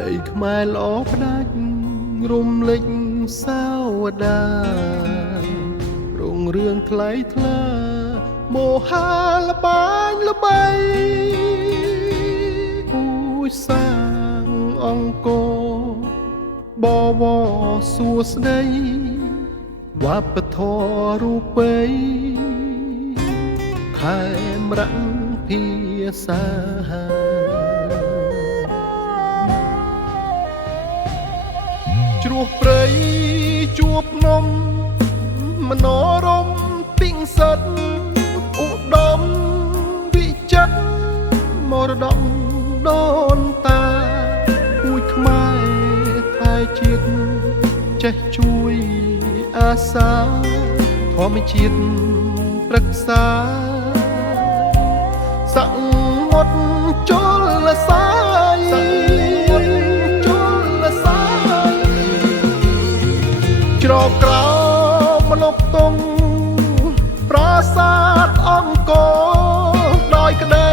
ដីខ្មែរល្អផ្ដាច់រំលេចសាវតារុងរឿងថ្លៃថ្លាមហាល្បាញល្បីពូជសាងអង្គរបវរសួស្ដីវប្បធម៌រូបីខេមរៈភាសាជ្រោះព្រៃជួបភ្នំមនោរម្យពិសិដ្ឋឧត្តមវិចិត្រមរតកដូនតាពូជខ្មែរថែជាតិចេះជួយអាសាធម្មជាតិប្រឹក្សាសមុទ្រជលសាយច្រកក្រោមលប់ទងប្រាសាទអង្គរដោយក្តី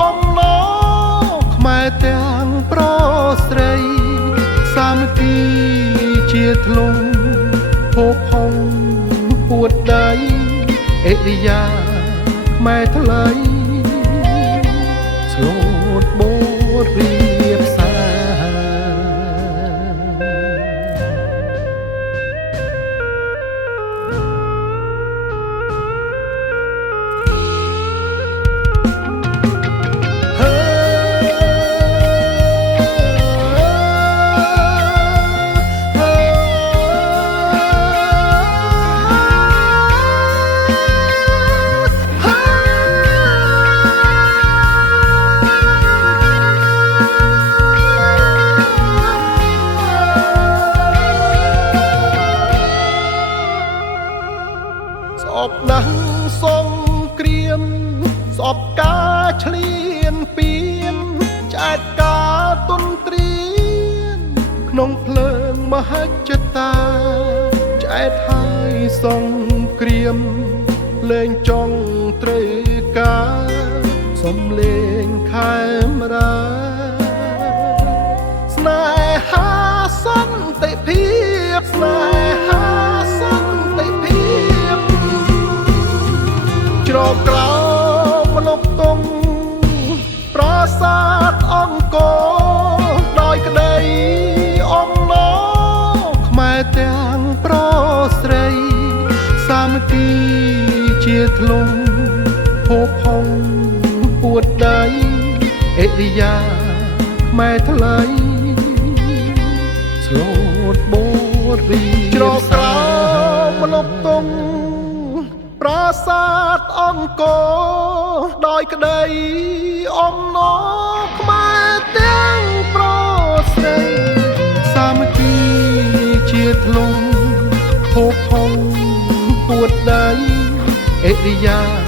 អំណរខ្មែរទាំងប្រុសស្រីសាមគ្គីជាធ្លុងភពផុងពួតដៃអិរិយាខ្មែរថ្លៃស្លូតបូតរៀបសារស្អប់ណាស់សង្គ្រាមស្អប់ការឈ្លានពានឆ្អែតការទន្ទ្រានក្នុងភ្លើងមហិច្ឆតាឆ្អែតហើយសង្គ្រាមលែងចង់ត្រូវការសំលេងខេមរាស្នេហាសន្តិភាពស្នេហាសន្តិភាពច្រកក្រោមលប់ទងប្រាសាទអង្គរដោយក្តីអំណរខ្មែរទាំងប្រុសស្រីសាមគ្គីជាធ្លុងភពផុងពួតដៃអិរិយាខ្មែរថ្លៃស្លូតបូតរៀបច្រកក្រោមលប់ទងប្រាសាទអង្គរដោយក្តីអំណរខ្មែរទាំងប្រុសស្រីសាមគ្គីជាធ្លុងភពផុងពួតដៃអិរិយា